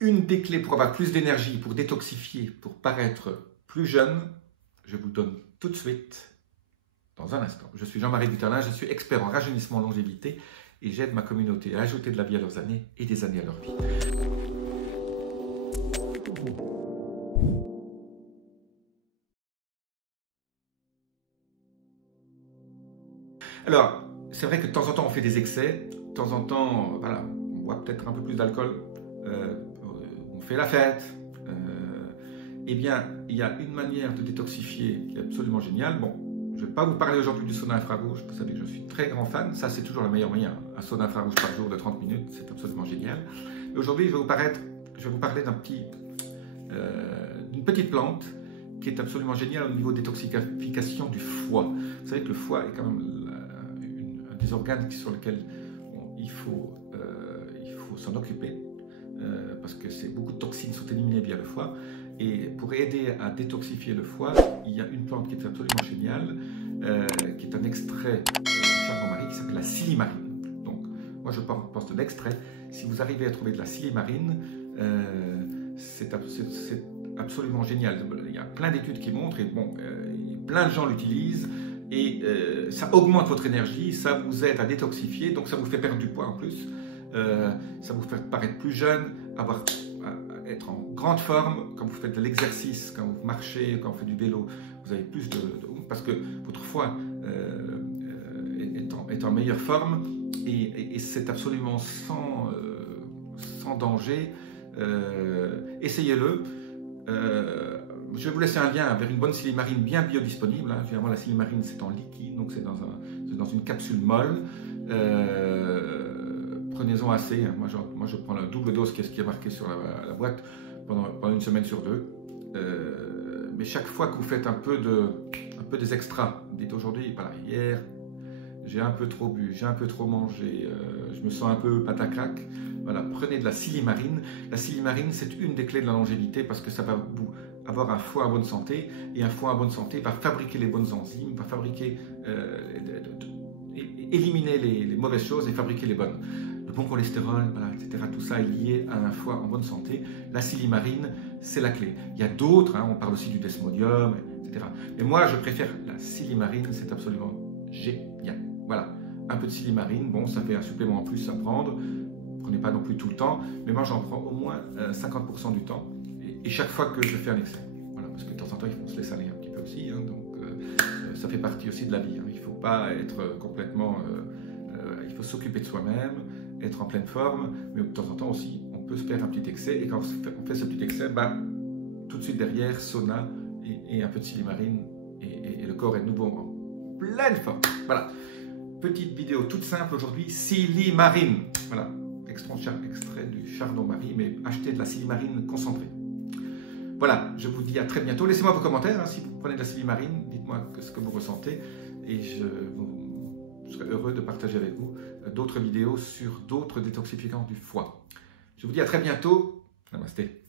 Une des clés pour avoir plus d'énergie, pour détoxifier, pour paraître plus jeune, je vous donne tout de suite, dans un instant. Je suis Jean-Marie Guterlin, je suis expert en rajeunissement longévité et j'aide ma communauté à ajouter de la vie à leurs années et des années à leur vie. Alors, c'est vrai que de temps en temps on fait des excès, de temps en temps, voilà, on boit peut-être un peu plus d'alcool, on fait la fête. Eh bien, il y a une manière de détoxifier qui est absolument géniale. Bon, je ne vais pas vous parler aujourd'hui du sauna infrarouge, vous savez que je suis très grand fan, ça c'est toujours le meilleur moyen. Un sauna infrarouge par jour de 30 minutes, c'est absolument génial. Aujourd'hui, je vais vous parler d'une petite plante qui est absolument géniale au niveau de détoxification du foie. Vous savez que le foie est quand même un des organes sur lesquels il faut s'en occuper parce que beaucoup de toxines sont éliminées via le foie. Et pour aider à détoxifier le foie, il y a une plante qui est absolument géniale, qui est un extrait du chardon-marie qui s'appelle la silimarine. Donc, moi je pense de l'extrait. Si vous arrivez à trouver de la silimarine, c'est absolument génial. Il y a plein d'études qui montrent, et bon, plein de gens l'utilisent, et ça augmente votre énergie, ça vous aide à détoxifier, donc ça vous fait perdre du poids en plus, ça vous fait paraître plus jeune, être en grande forme. Quand vous faites de l'exercice, quand vous marchez, quand vous faites du vélo, vous avez plus parce que votre foie est en meilleure forme, et c'est absolument sans danger. Essayez-le. Je vais vous laisser un lien vers une bonne silimarine bien biodisponible. Généralement, la silimarine, c'est en liquide, donc c'est dans une capsule molle. Prenez-en assez. Moi, je prends la double dose, qu'est-ce qui est marqué sur la boîte, pendant une semaine sur deux. Mais chaque fois que vous faites un peu des extras, dites aujourd'hui, voilà, hier, j'ai un peu trop bu, j'ai un peu trop mangé, je me sens un peu patacrac. Voilà, prenez de la silimarine. La silimarine, c'est une des clés de la longévité parce que ça va vous avoir un foie en bonne santé, et un foie en bonne santé va fabriquer les bonnes enzymes, va fabriquer, éliminer les mauvaises choses et fabriquer les bonnes. Le bon cholestérol, voilà, etc. Tout ça est lié à un foie en bonne santé. La silimarine, c'est la clé. Il y a d'autres, on parle aussi du desmodium, etc. Mais moi, je préfère la silimarine, c'est absolument génial. Voilà, un peu de silimarine, bon, ça fait un supplément en plus à prendre. Prenez pas non plus tout le temps, mais moi j'en prends au moins 50% du temps, et chaque fois que je fais un excès. Voilà, parce que de temps en temps, il faut se laisser aller un petit peu aussi, donc ça fait partie aussi de la vie. Il ne faut pas être complètement... il faut s'occuper de soi-même, être en pleine forme, mais de temps en temps aussi, on peut se faire un petit excès, et quand on fait ce petit excès, tout de suite derrière, sauna et un peu de silimarine, et le corps est de nouveau en pleine forme. Voilà, petite vidéo toute simple aujourd'hui, silimarine. Voilà, extrait du chardon-marie, mais achetez de la silimarine concentrée. Voilà, je vous dis à très bientôt. Laissez-moi vos commentaires, si vous prenez de la silimarine, dites-moi ce que vous ressentez, et je serai heureux de partager avec vous d'autres vidéos sur d'autres détoxifiants du foie. Je vous dis à très bientôt. Namasté.